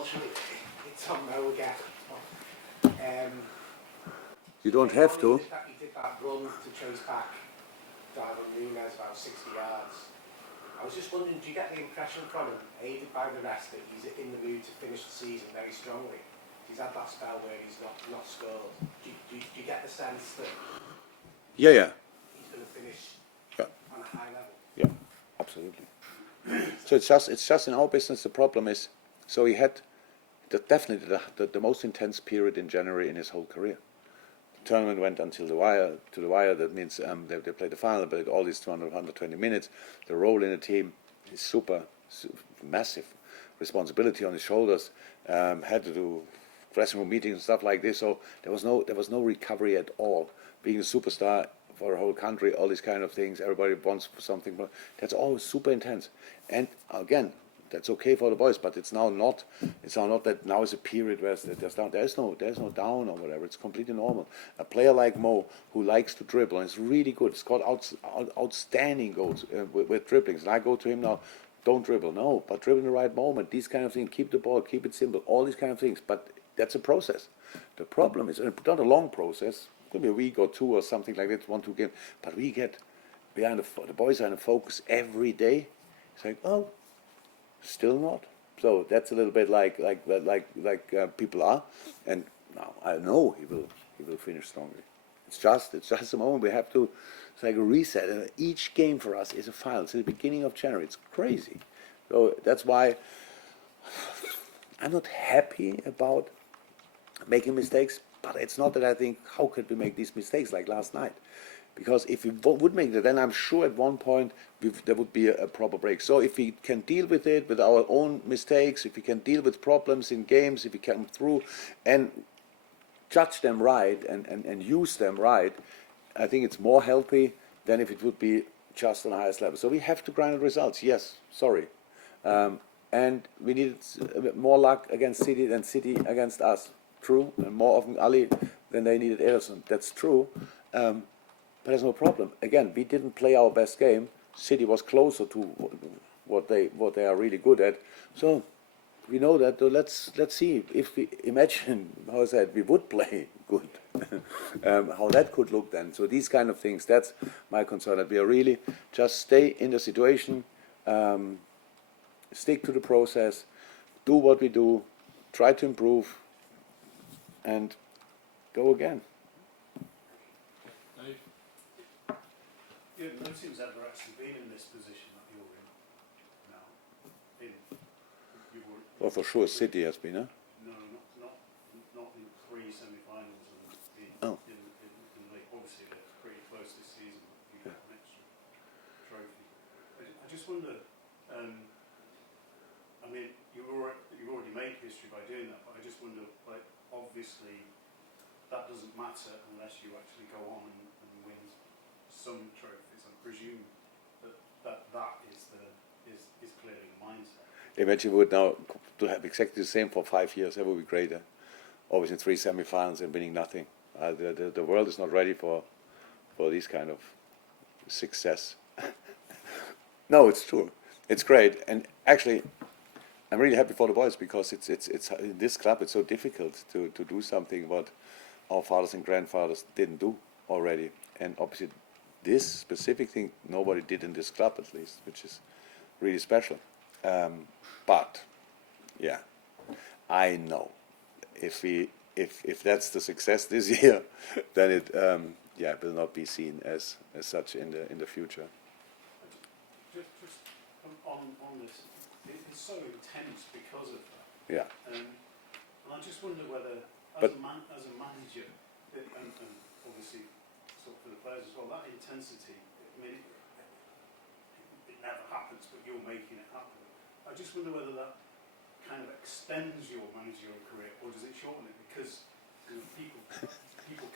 unfortunately, it's on Mo again. You don't have to. He did that run to chase back Darwin Núñez about 60 yards. I was just wondering, do you get the impression from him, aided by the rest, that he's in the mood to finish the season very strongly? He's had that spell where he's not scored. Do you get the sense that Yeah. he's going to finish on a high level? Yeah, absolutely. So it's just in our business. The problem is, so he had definitely the most intense period in January in his whole career. The tournament went until the wire. To the wire, that means they played the final, but all these 120 minutes. The role in the team is super massive responsibility on his shoulders. Had to do dressing room meetings and stuff like this. So there was no recovery at all. Being a superstar for a whole country, all these kind of things. Everybody wants something, but that's always super intense. And again, that's okay for the boys, but it's now not. It's now not that now is a period where there's down. There's no down or whatever. It's completely normal. A player like Mo, who likes to dribble and is really good, scored outstanding goals with dribblings. And I go to him now. Don't dribble, no, but dribble in the right moment. These kind of things. Keep the ball, keep it simple. All these kind of things. But that's a process. The problem is not a long process. It could be a week or two or something like that, 1-2 games. But the boys are in the focus every day. It's like, oh, still not. So that's a little bit like people are. And now I know he will finish strongly. It's just a moment we have to. It's like a reset. And each game for us is a final. It's the beginning of January. It's crazy. So that's why I'm not happy about making mistakes, but it's not that I think, how could we make these mistakes like last night? Because if we would make it, then I'm sure at one point there would be a proper break. So if we can deal with it, with our own mistakes, if we can deal with problems in games, if we come through and judge them right and use them right, I think it's more healthy than if it would be just on the highest level. So we have to grind results, yes, sorry. And we needed more luck against City than City against us. True, and more often Ali than they needed Ederson. That's true, but there's no problem. Again, we didn't play our best game. City was closer to what they are really good at. So we know that. So let's see if we imagine how I said we would play good, how that could look then. So these kind of things. That's my concern. That we are really just stay in the situation, stick to the process, do what we do, try to improve. And go again. Dave? Yeah, no team's ever actually been in this position that you're in now. Well, for sure, City has been, huh? No, not in 3 semi-finals and in the league. Obviously, they're pretty close this season. You got an extra trophy. I just wonder. I mean, you've already made history by doing that, but I just wonder, like. Obviously, that doesn't matter unless you actually go on and win some trophies. I presume that is clearly the mindset. Imagine we would now to have exactly the same for 5 years. That would be great. Always in 3 semi-finals and winning nothing. The world is not ready for this kind of success. No, it's true. It's great, and actually. I'm really happy for the boys because it's in this club it's so difficult to do something what our fathers and grandfathers didn't do already, and obviously this specific thing nobody did in this club at least, which is really special. But yeah, I know if that's the success this year, then it will not be seen as such in the future. Just on this. It's so intense because of that. Yeah. And I just wonder whether, as a manager, and obviously sort of for the players as well, that intensity. I mean, it never happens, but you're making it happen. I just wonder whether that kind of extends your managerial career, or does it shorten it? Because people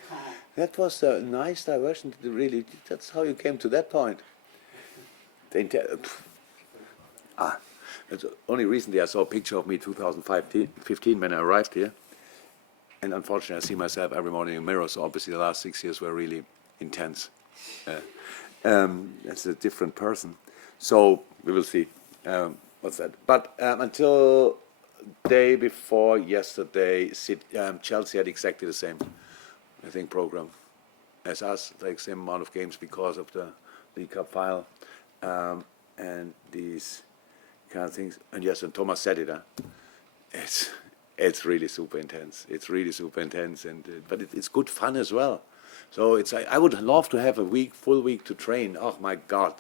can't. That was a nice diversion. Really, that's how you came to that point. It's only recently I saw a picture of me 2015 when I arrived here, and unfortunately I see myself every morning in the mirror. So obviously the last 6 years were really intense. That's a different person. So we will see what's that. But until day before yesterday, Chelsea had exactly the same, I think, program as us, like same amount of games because of the League Cup final, and these kind of things. And yes, and Thomas said it. It's really super intense. It's really super intense, and but it's good fun as well. So I would love to have a full week to train. Oh my God.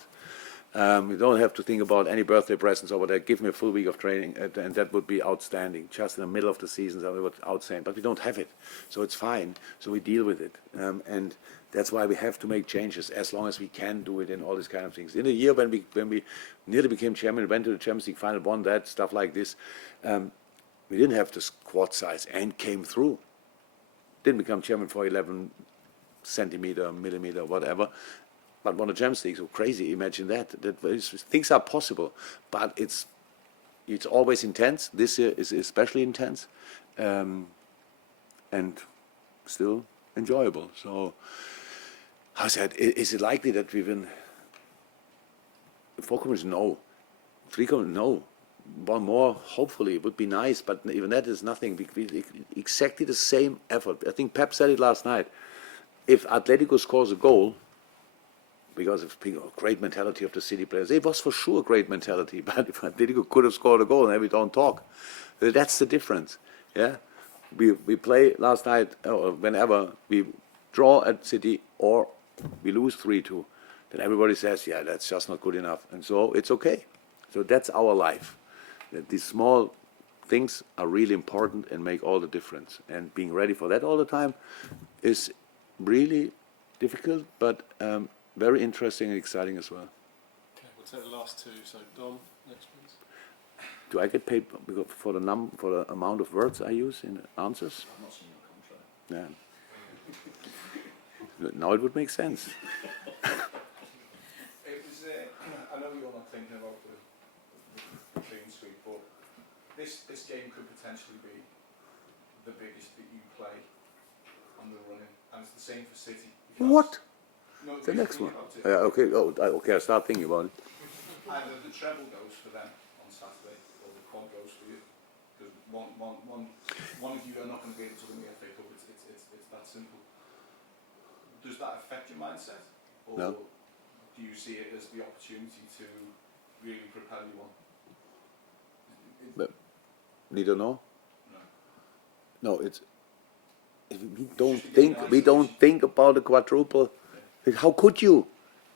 You don't have to think about any birthday presents or whatever. Give me a full week of training, and that would be outstanding. Just in the middle of the season, that would be outstanding. But we don't have it, so it's fine. So we deal with it, and that's why we have to make changes as long as we can do it in all these kind of things. In a year when we nearly became champion, went to the Champions League final, won that stuff like this, we didn't have the squad size and came through. Didn't become champion for 11 centimeter, millimeter, whatever. But won the Champions League, so crazy, imagine that. Things are possible, but it's always intense. This year is especially intense, and still enjoyable. So, I said, is it likely that we win? 4 comers, no. 3 comers, no. 1 more, hopefully, would be nice, but even that is nothing. Exactly the same effort. I think Pep said it last night. If Atletico scores a goal, because of great mentality of the City players. It was for sure great mentality, but if Atletico could have scored a goal, then we don't talk. That's the difference. Yeah, we play last night, or whenever we draw at City or we lose 3-2, then everybody says, yeah, that's just not good enough, and so it's okay. So that's our life. These small things are really important and make all the difference. And being ready for that all the time is really difficult, but very interesting and exciting as well. Okay, we'll take the last 2. So Dom, next please. Do I get paid for the amount of words I use in answers? I've not seen your contract. Yeah. Now it would make sense. It was. I know you're not thinking about the clean sweep, but this game could potentially be the biggest that you play on the running, and it's the same for City. What? No, The next one. about it. Okay. Okay. I start thinking about it. Either the treble goes for them on Saturday, or the quad goes for you. Because one of you are not going to be able to win the FA Cup. It's that simple. Does that affect your mindset, or No. do you see it as the opportunity to really propel you on? Neither no. No. No, it's. We don't think about the quadruple. How could you?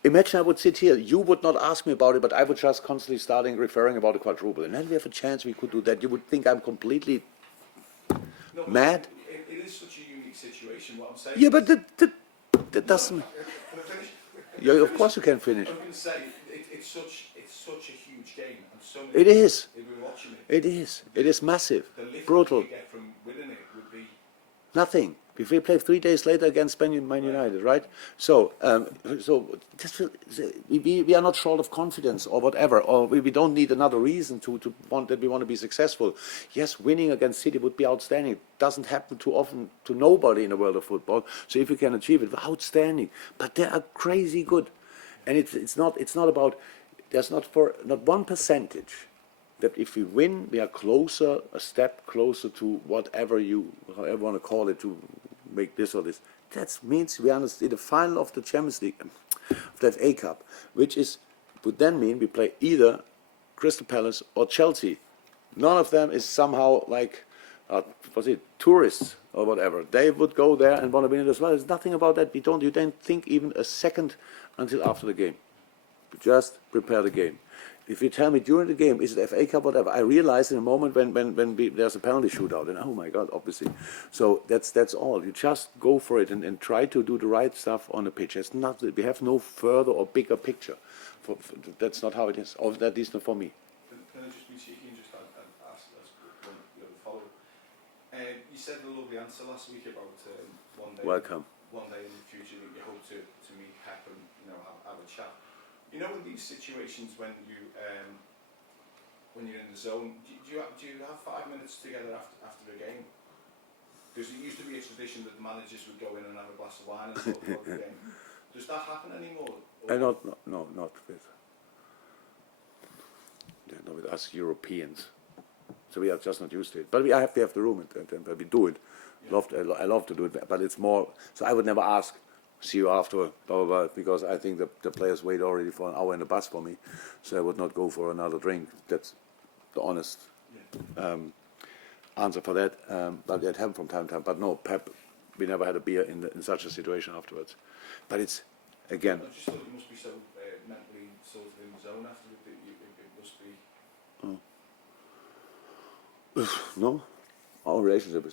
Imagine I would sit here. You would not ask me about it, but I would just constantly referring about the quadruple. And then we have a chance we could do that. You would think I'm completely mad. It is such a unique situation. What I'm saying. Yeah, but that doesn't. Can I finish? Yeah, of course you can finish. I'm going to say it's such a huge game, and so many It is. people will be watching it. It is massive, The lift brutal. you get from winning it would be. Nothing. If we play 3 days later against Man United, right? So, we are not short of confidence or whatever, or we don't need another reason to want that we want to be successful. Yes, winning against City would be outstanding. It doesn't happen too often to nobody in the world of football. So if we can achieve it, outstanding. But they are crazy good, and it's not about. There's not one percentage that if we win, we are closer, a step closer to however you want to call it, to make this or this. That means we are in the final of the Champions League, of the FA Cup, which would then mean we play either Crystal Palace or Chelsea. None of them is somehow like, tourists or whatever. They would go there and want to win it as well. There's nothing about that. You don't think even a second until after the game. We just prepare the game. If you tell me during the game, is it FA Cup, whatever, I realize in a moment when there's a penalty shootout, and oh my God, obviously. So that's all. You just go for it and try to do the right stuff on the pitch. It's not, we have no further or bigger picture. That's not how it is, or at least not for me. Can I just be cheeky and just ask one follow-up? You said a lovely answer last week about one day. Welcome. One day in the future that you hope to meet Pep and have a chat. You know, in these situations when you're in the zone, do you have 5 minutes together after a game? Because it used to be a tradition that the managers would go in and have a glass of wine and talk about the game. Does that happen anymore? Not with us Europeans. So we are just not used to it. But we have the room, and we do it. I love to do it, but it's more. So I would never ask, see you after, blah, blah, blah, because I think the players wait already for an hour in the bus for me. So I would not go for another drink. That's the honest answer for that. But it happened from time to time. But no, Pep, we never had a beer in such a situation afterwards. But it's, again. I just thought you must be so mentally sort of in the zone after it, it must be... No, our relationship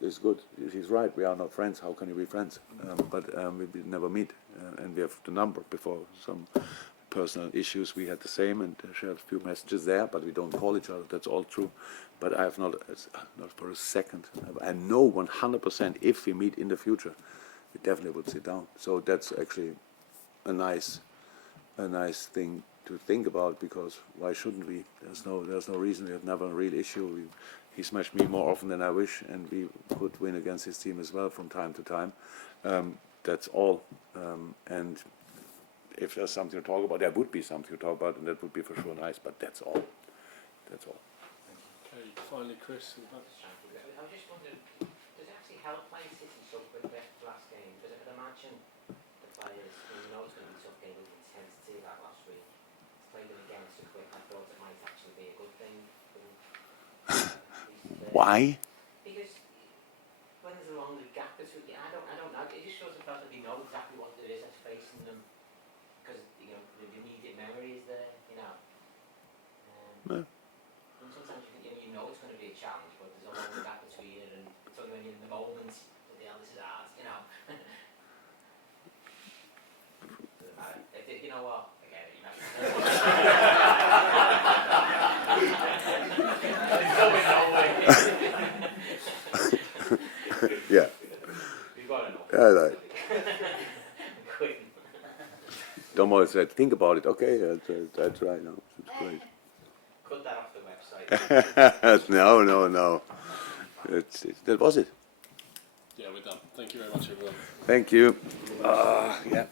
is good. He's right. We are not friends. How can you be friends? But we never meet, and we have the number. Before some personal issues, we had the same and shared a few messages there. But we don't call each other. That's all true. But I have not for a second. I know 100% if we meet in the future, we definitely would sit down. So that's actually a nice thing to think about, because why shouldn't we? There's no reason. We have never a real issue. He smashed me more often than I wish, and we could win against his team as well from time to time. That's all. And if there's something to talk about, there would be something to talk about, and that would be for sure nice. But that's all. That's all. Okay, finally, Chris. I was just wondering, does it actually help playing City so quickly after the last game? Because I could imagine the players, you know it's going to be a tough game with the intensity like last week. Playing them again so quick, I thought it might actually be a good thing for them. Why? Because when there's a longer gap between, I don't know. It just shows the fact that they know exactly what it is that's facing them, because you know the immediate memory is there. You know. Yeah. And sometimes you know it's going to be a challenge, but there's a longer gap between it, and it's only when you're in the moment that this is hard. You know. You know what? Again, you know. Yeah. You've got to know. Yeah, like. Don't always say, think about it. Okay, that's right. No, it's great. Cut that off the website. No. That was it. Yeah, we're done. Thank you very much, everyone. Thank you. Yeah.